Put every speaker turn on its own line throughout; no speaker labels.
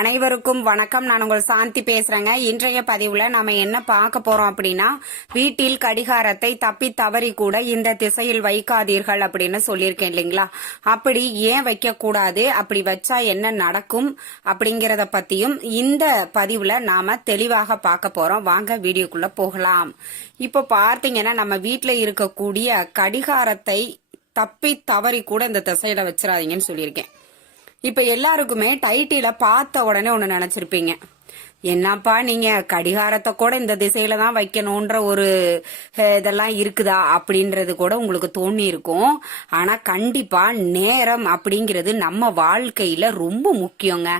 அனைவருக்கும் வணக்கம். நான் உங்கள் சாந்தி பேசுறேங்க. இன்றைய பதிவுல நாம என்ன பார்க்க போறோம் அப்படின்னா வீட்டில் கடிகாரத்தை தப்பி தவறி கூட இந்த திசையில் வைக்காதீர்கள் அப்படின்னு சொல்லியிருக்கேன் இல்லைங்களா? அப்படி ஏன் வைக்க கூடாது அப்படி வச்சா என்ன நடக்கும்? அப்படிங்கறத பத்தியும் இந்த பதிவுல நாம தெளிவாக பார்க்க போறோம். வாங்க வீடியோக்குள்ள போகலாம். இப்போ பார்த்தீங்கன்னா நம்ம வீட்டில் இருக்கக்கூடிய கடிகாரத்தை தப்பி தவறி கூட இந்த திசையில வச்சிடாதீங்கன்னு சொல்லியிருக்கேன். இப்ப எல்லாருக்குமே டைட்டில பார்த்த உடனே ஒன்னு நினைச்சிருப்பீங்க. என்னப்பா நீங்க கடிகாரத்தை கூட இந்த திசையில தான் வைக்கணும்ன்ற ஒரு இதெல்லாம் இருக்குதா அப்படின்றது கூட உங்களுக்கு தோணி இருக்கும். ஆனா கண்டிப்பா நேரம் அப்படிங்கிறது நம்ம வாழ்க்கையில ரொம்ப முக்கியங்க.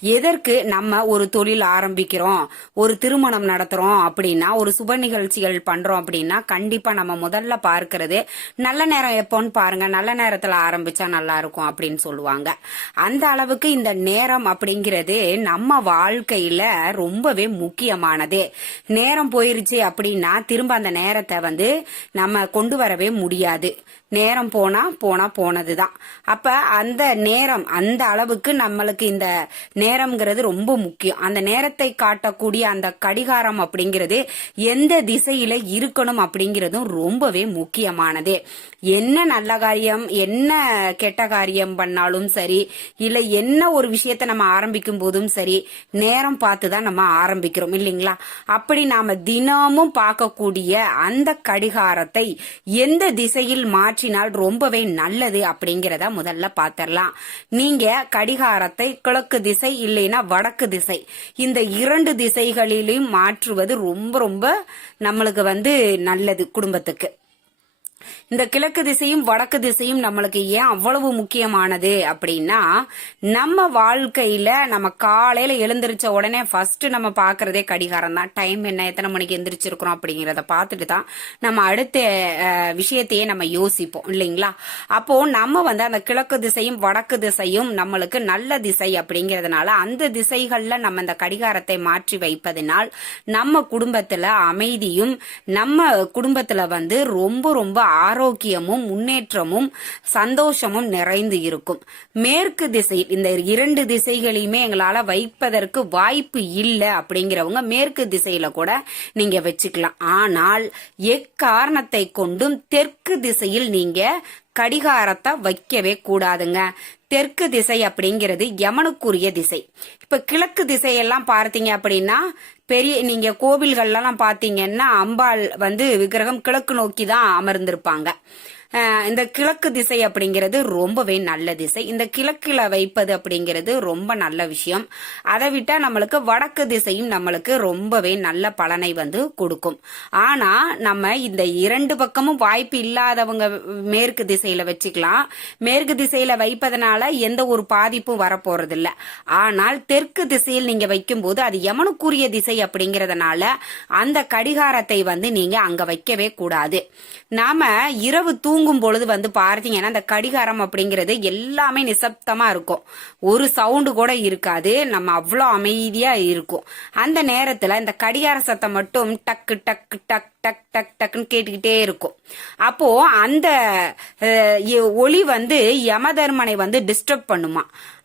எதற்கு நம்ம ஒரு தொழில் ஆரம்பிக்கிறோம் ஒரு திருமணம் நடத்துறோம் அப்படின்னா ஒரு சுப நிகழ்ச்சிகள் பண்றோம் அப்படின்னா கண்டிப்பா நம்ம முதல்ல பார்க்கறது நல்ல நேரம் எப்போன்னு பாருங்க நல்ல நேரத்துல ஆரம்பிச்சா நல்லா இருக்கும் அப்படின்னு சொல்லுவாங்க. அந்த அளவுக்கு இந்த நேரம் அப்படிங்கிறது நம்ம வாழ்க்கையில ரொம்பவே முக்கியமானது. நேரம் போயிருச்சு அப்படின்னா திரும்ப அந்த நேரத்தை வந்து நம்ம கொண்டு வரவே முடியாது. நேரம் போனா போனா போனதுதான். அப்ப அந்த நேரம் அந்த அளவுக்கு நம்மளுக்கு இந்த நேரம்ங்கிறது ரொம்ப முக்கியம். அந்த நேரத்தை காட்டக்கூடிய அந்த கடிகாரம் அப்படிங்கிறது எந்த திசையில இருக்கணும் அப்படிங்கிறதும் ரொம்பவே முக்கியமானது. என்ன நல்ல காரியம் என்ன கெட்ட காரியம் பண்ணாலும் சரி இல்ல என்ன ஒரு விஷயத்த நம்ம ஆரம்பிக்கும் போதும் சரி நேரம் பார்த்து தான் நம்ம ஆரம்பிக்கிறோம் இல்லைங்களா? அப்படி நாம தினமும் பார்க்கக்கூடிய அந்த கடிகாரத்தை எந்த திசையில் மாற்றினால் ரொம்பவே நல்லது அப்படிங்கிறத முதல்ல பார்த்திடலாம் நீங்க கடிகாரத்தை கிழக்கு திசை இல்லைன்னா வடக்கு திசை. இந்த இரண்டு திசைகளிலும் மாற்றுவது ரொம்ப ரொம்ப நம்மளுக்கு வந்து நல்லது குடும்பத்துக்கு. இந்த கிழக்கு திசையும் வடக்கு திசையும் நம்மளுக்கு ஏன் அவ்வளவு முக்கியமானது அப்படின்னா நம்ம வாழ்க்கையில நம்ம காலையில எழுந்திருச்ச உடனே ஃபர்ஸ்ட் நம்ம பாக்குறதே கடிகாரம் தான். டைம் என்ன? எத்தனை மணிக்கு எந்திரிச்சிருக்கிறோம் அப்படிங்கறத பார்த்துட்டு தான் நம்ம அடுத்த விஷயத்தையே நம்ம யோசிப்போம். இல்லைங்களா? அப்போ நம்ம வந்து அந்த கிழக்கு திசையும் வடக்கு திசையும் நம்மளுக்கு நல்ல திசை அப்படிங்கறதுனால அந்த திசைகள்ல நம்ம இந்த கடிகாரத்தை மாற்றி வைப்பதனால் நம்ம குடும்பத்துல அமைதியும் நம்ம குடும்பத்துல வந்து ரொம்ப ரொம்ப ஆரோக்கியமும் முன்னேற்றமும் சந்தோஷமும் நிறைந்து இருக்கும். மேற்கு திசையில் இந்த இரண்டு திசைகளையுமே எங்களால் வைப்பதற்கு வாய்ப்பு இல்லை அப்படிங்கிறவங்க மேற்கு திசையில கூட நீங்க வச்சுக்கலாம். ஆனால் எக்காரணத்தை கொண்டும் தெற்கு திசையில் நீங்க கடிகாரத்தை வைக்கவே கூடாதுங்க. தெற்கு திசை அப்படிங்கிறது யமனுக்குரிய திசை. இப்ப கிழக்கு திசையெல்லாம் பார்த்தீங்க அப்படின்னா பெரிய நீங்க கோவில்கள்லாம் பார்த்தீங்கன்னா அம்பாள் வந்து விக்கிரகம் கிழக்கு நோக்கி தான் அமர்ந்திருப்பாங்க. இந்த கிழக்கு திசை அப்படிங்கிறது ரொம்பவே நல்ல திசை. இந்த கிழக்கில் வைப்பது அப்படிங்கிறது ரொம்ப நல்ல விஷயம். அதை விட்டால் நம்மளுக்கு வடக்கு திசையும் நம்மளுக்கு ரொம்பவே நல்ல பலனை வந்து கொடுக்கும். ஆனால் நம்ம இந்த இரண்டு பக்கமும் வாய்ப்பு இல்லாதவங்க மேற்கு திசையில் வச்சுக்கலாம். மேற்கு திசையில் வைப்பதனால எந்த ஒரு பாதிப்பும் வரப்போறதில்ல. ஆனால் தெற்கு திசையில் நீங்கள் வைக்கும்போது அது யமனுக்குரிய திசை அப்படிங்கிறதுனால அந்த கடிகாரத்தை வந்து நீங்கள் அங்கே வைக்கவே கூடாது. நாம இரவு தூங்கும் பொழுது வந்து பார்த்தீங்கன்னா அந்த கடிகாரம் அப்படிங்கிறது எல்லாமே நிசப்தமாக இருக்கும். ஒரு சவுண்டு கூட இருக்காது நம்ம அவ்வளோ அமைதியாக இருக்கும். அந்த நேரத்தில் இந்த கடிகார சத்தம் மட்டும் டக்கு டக்கு டக் டக் டக் டக்குன்னு கேட்டுக்கிட்டே இருக்கும். அப்போ அந்த ஒளி வந்து யமதர்மனை வந்து டிஸ்டர்ப் பண்ணுமா.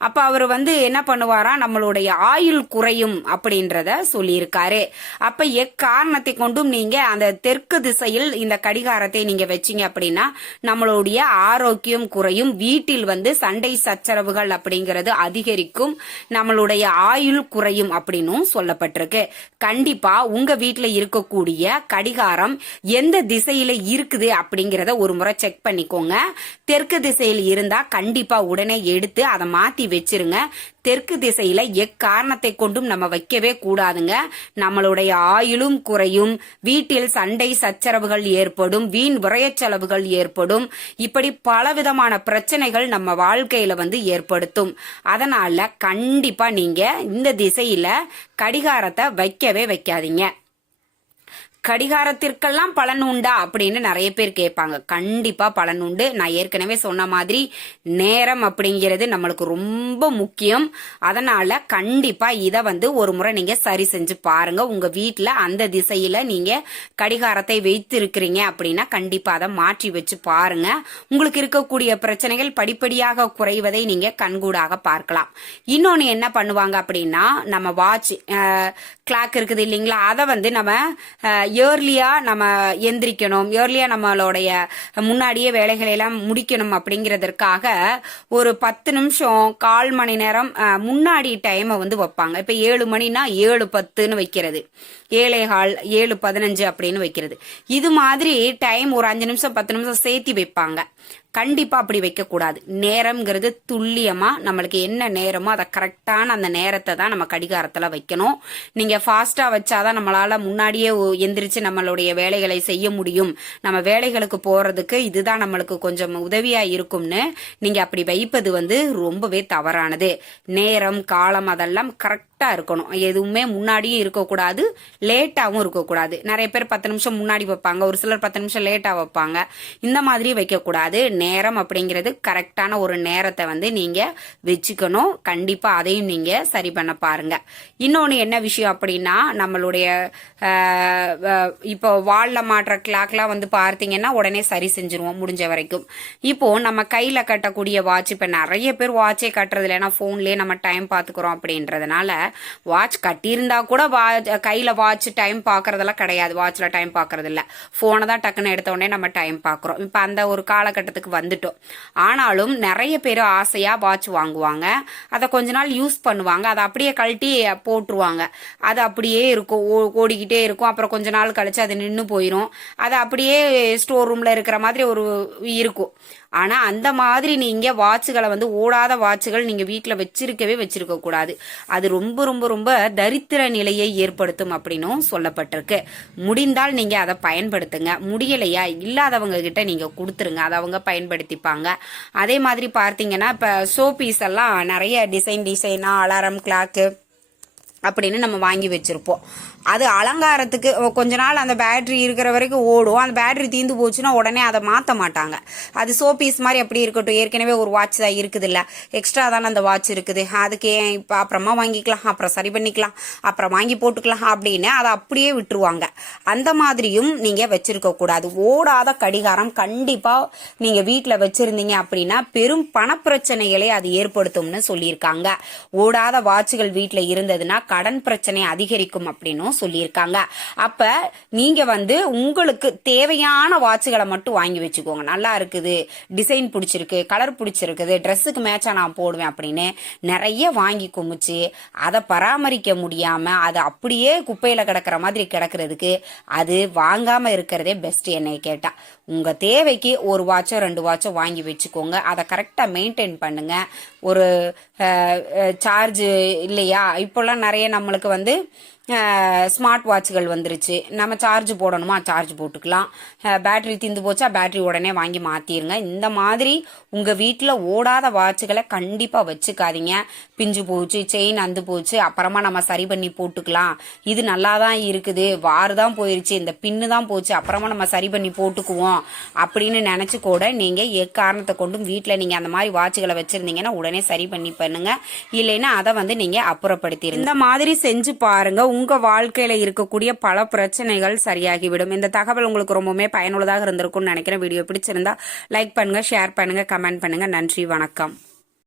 அப்ப அவர் வந்து என்ன பண்ணுவாரா? நம்மளுடைய ஆயுள் குறையும் அப்படின்றத சொல்லியிருக்காரு. அப்ப எக்காரணத்தை கொண்டும் நீங்க அந்த தெற்கு திசையில் இந்த கடிகாரத்தை நீங்க வச்சீங்க அப்படின்னா நம்மளுடைய ஆரோக்கியம் குறையும் வீட்டில் வந்து சண்டை சச்சரவுகள் அப்படிங்கிறது அதிகரிக்கும் நம்மளுடைய ஆயுள் குறையும் அப்படின்னும் சொல்லப்பட்டிருக்கு. கண்டிப்பா உங்க வீட்டுல இருக்கக்கூடிய கடிகாரம் எந்த திசையில இருக்குது அப்படிங்கறத ஒரு முறை செக் பண்ணிக்கோங்க. தெற்கு திசையில் இருந்தா கண்டிப்பா உடனே எடுத்து அதை மாத்தி வச்சிருங்க. தெற்கு திசையில எக்காரணத்தை கொண்டும் நம்ம வைக்கவே கூடாதுங்க. நம்மளுடைய ஆயுளும் குறையும். வீட்டில் சண்டை சச்சரவுகள் ஏற்படும். வீண் விரயச் செலவுகள் ஏற்படும். இப்படி பலவிதமான பிரச்சனைகள் நம்ம வாழ்க்கையில வந்து ஏற்படுத்தும். அதனால கண்டிப்பா நீங்க இந்த திசையில கடிகாரத்தை வைக்கவே வைக்காதீங்க. கடிகாரத்திற்கெல்லாம் பலன் உண்டா அப்படின்னு நிறைய பேர் கேட்பாங்க. கண்டிப்பா பலன் உண்டு. நான் ஏற்கனவே சொன்ன மாதிரி நேரம் அப்படிங்கிறது நம்மளுக்கு ரொம்ப முக்கியம். அதனால கண்டிப்பா இதை வந்து ஒரு முறை நீங்க சரி செஞ்சு பாருங்க. உங்க வீட்டுல அந்த திசையில நீங்க கடிகாரத்தை வைத்து இருக்கிறீங்க அப்படின்னா கண்டிப்பா அதை மாற்றி வச்சு பாருங்க. உங்களுக்கு இருக்கக்கூடிய பிரச்சனைகள் படிப்படியாக குறைவதை நீங்க கண்கூடாக பார்க்கலாம். இன்னொன்னு என்ன பண்ணுவாங்க அப்படின்னா நம்ம வாட்ச் கிளாக் இருக்குது இல்லைங்களா? அதை வந்து நம்ம இயர்லியா நம்ம எந்திரிக்கணும். இயர்லியா நம்மளுடைய முன்னாடியே வேலைகளை எல்லாம் முடிக்கணும் அப்படிங்கிறதற்காக ஒரு பத்து நிமிஷம் கால் மணி நேரம் முன்னாடி டைமை வந்து வைப்பாங்க. இப்போ ஏழு மணினா ஏழு பத்துன்னு வைக்கிறது. ஏழே கால் ஏழு பதினஞ்சு அப்படின்னு வைக்கிறது. இது மாதிரி டைம் ஒரு அஞ்சு நிமிஷம் பத்து நிமிஷம் சேர்த்தி வைப்பாங்க. கண்டிப்பா அப்படி வைக்கக்கூடாது. நேரம்ங்கிறது துல்லியமா நம்மளுக்கு என்ன நேரமோ அதை கரெக்டான அந்த நேரத்தை தான் நம்ம கடிகாரத்துல வைக்கணும். நீங்க ஃபாஸ்டா வச்சாதான் நம்மளால முன்னாடியே எந்திரிச்சு நம்மளுடைய வேலைகளை செய்ய முடியும். நம்ம வேலைகளுக்கு போறதுக்கு இதுதான் நம்மளுக்கு கொஞ்சம் உதவியா இருக்கும்னு நீங்க அப்படி வைப்பது வந்து ரொம்பவே தவறானது. நேரம் காலம் அதெல்லாம் கரெக்ட் இருக்கணும். எதுவுமே முன்னாடியும் இருக்கக்கூடாது லேட்டாகவும் இருக்கக்கூடாது. நிறைய பேர் பத்து நிமிஷம் முன்னாடி வைப்பாங்க ஒரு சிலர் பத்து நிமிஷம் லேட்டாக வைப்பாங்க. இந்த மாதிரி வைக்கக்கூடாது. நேரம் அப்படிங்கிறது கரெக்டான ஒரு நேரத்தை வந்து நீங்கள் வச்சுக்கணும். கண்டிப்பாக அதையும் நீங்கள் சரி பண்ண பாருங்க. இன்னொன்று என்ன விஷயம் அப்படின்னா நம்மளுடைய இப்போ வாலில் மாட்டுற கிளாக்லாம் வந்து பார்த்தீங்கன்னா உடனே சரி செஞ்சுருவோம் முடிஞ்ச வரைக்கும். இப்போ நம்ம கையில் கட்டக்கூடிய வாட்ச் இப்போ நிறைய பேர் வாட்சே கட்டுறது இல்லைன்னா ஃபோன்லேயே நம்ம டைம் பார்த்துக்கிறோம் அப்படின்றதுனால வாட்ச் கட்டியிருந்தா கூட வா கையில் வாட்ச் டைம் பார்க்குறதெல்லாம் கிடையாது. வாட்சில் டைம் பார்க்குறது இல்லை ஃபோனை தான் டக்குன்னு எடுத்த உடனே நம்ம டைம் பார்க்குறோம் இப்போ அந்த ஒரு காலகட்டத்துக்கு வந்துட்டோம். ஆனாலும் நிறைய பேர் ஆசையாக வாட்ச் வாங்குவாங்க. அதை கொஞ்ச நாள் யூஸ் பண்ணுவாங்க. அதை அப்படியே கழட்டி போட்டுருவாங்க. அது அப்படியே இருக்கும். ஓ- ஓடிக்கிட்டே இருக்கும். அப்புறம் கொஞ்ச நாள் கழிச்சு அது நின்று போயிடும் அது அப்படியே ஸ்டோர் ரூமில் இருக்கிற மாதிரி ஒரு இருக்கும். ஆனா அந்த மாதிரி நீங்க வாட்சுகளை வந்து ஓடாத வாட்சுகள் நீங்க வீட்டில் வச்சிருக்கவே வச்சிருக்க கூடாது. அது ரொம்ப ரொம்ப ரொம்ப தரித்திர நிலையை ஏற்படுத்தும் அப்படின்னும் சொல்லப்பட்டிருக்கு. முடிந்தால் நீங்க அதை பயன்படுத்துங்க. முடியலையா? இல்லாதவங்க கிட்ட நீங்க கொடுத்துருங்க. அதை அவங்க பயன்படுத்திப்பாங்க. அதே மாதிரி பார்த்தீங்கன்னா இப்ப சோபீஸ் எல்லாம் நிறைய டிசைன் டிசைனா அலாரம் கிளாக்கு அப்படின்னு நம்ம வாங்கி வச்சிருப்போம். அது அலங்காரத்துக்கு கொஞ்ச நாள் அந்த பேட்டரி இருக்கிற வரைக்கும் ஓடும். அந்த பேட்டரி தீந்து போச்சுன்னா உடனே அதை மாற்ற மாட்டாங்க. அது சோபீஸ் மாதிரி அப்படி இருக்கட்டும். ஏற்கனவே ஒரு வாட்ச் தான் இருக்குது இல்லை எக்ஸ்ட்ரா தானே அந்த வாட்ச் இருக்குது. அதுக்கு ஏன் இப்போ அப்புறமா வாங்கிக்கலாம் அப்புறம் சரி பண்ணிக்கலாம் அப்புறம் வாங்கி போட்டுக்கலாம் அப்படின்னு அதை அப்படியே விட்டுருவாங்க. அந்த மாதிரியும் நீங்கள் வச்சுருக்கக்கூடாது ஓடாத கடிகாரம் கண்டிப்பாக நீங்கள் வீட்டில் வச்சுருந்தீங்க அப்படின்னா பெரும் பணப்பிரச்சனைகளை அது ஏற்படுத்தும்னு சொல்லியிருக்காங்க. ஓடாத வாட்சுகள் வீட்டில் இருந்ததுன்னா கடன் பிரச்சனை அதிகரிக்கும் அப்படின்னும் சொல்லியிருக்காங்க. அப்ப நீங்க வந்து உங்களுக்கு தேவையான வாட்சுகளை மட்டும் வாங்கி வச்சுக்கோங்க. நல்லா இருக்குது டிசைன் பிடிச்சிருக்கு கலர் பிடிச்சிருக்குது ட்ரெஸ்ஸுக்கு மேட்சா நான் போடுவேன் அப்படின்னு நிறைய வாங்கி குமிச்சு அதை பராமரிக்க முடியாம அது அப்படியே குப்பையில கிடக்கிற மாதிரி கிடக்கிறதுக்கு அது வாங்காம இருக்கிறதே பெஸ்ட் என்னை கேட்டா. உங்க தேவைக்கு ஒரு வாட்சோ ரெண்டு வாட்சோ வாங்கி வச்சுக்கோங்க. அதை கரெக்டா மெயின்டைன் பண்ணுங்க. ஒரு சார்ஜ் இல்லையா? இப்போல்லாம் நிறைய நம்மளுக்கு வந்து ஸ்மார்ட் வாட்ச்கள் வந்துருச்சு. நம்ம சார்ஜ் போடணுமா? சார்ஜ் போட்டுக்கலாம். பேட்டரி தீந்து போச்சா? பேட்டரி உடனே வாங்கி மாற்றிருங்க இந்த மாதிரி உங்கள் வீட்டில் ஓடாத வாட்சுகளை கண்டிப்பாக வச்சுக்காதீங்க. பிஞ்சு போச்சு செயின் அந்து போச்சு அப்புறமா நம்ம சரி பண்ணி போட்டுக்கலாம். இது நல்லா தான் இருக்குது. வாறு தான் போயிருச்சு. இந்த பின்னு தான் போச்சு. அப்புறமா நம்ம சரி பண்ணி போட்டுக்குவோம். அப்படின்னு நினச்சி கூட நீங்கள் எக்காரணத்தை கொண்டும் வீட்டில் நீங்கள் அந்த மாதிரி வாட்சுகளை வச்சுருந்தீங்கன்னா உடனே சரி பண்ணி பண்ணுங்கள் இல்லைன்னா அதை வந்து நீங்கள் அப்புறப்படுத்திடுங்க இந்த மாதிரி செஞ்சு பாருங்கள் உங்கள் வாழ்க்கையில் இருக்கக்கூடிய பல பிரச்சனைகள் சரியாகிவிடும். இந்த தகவல் உங்களுக்கு ரொம்பவுமே பயனுள்ளதாக இருந்திருக்கும்னு நினைக்கிறேன். வீடியோ பிடிச்சிருந்தா லைக் பண்ணுங்கள் ஷேர் பண்ணுங்கள் கமெண்ட் பண்ணுங்கள் நன்றி வணக்கம்.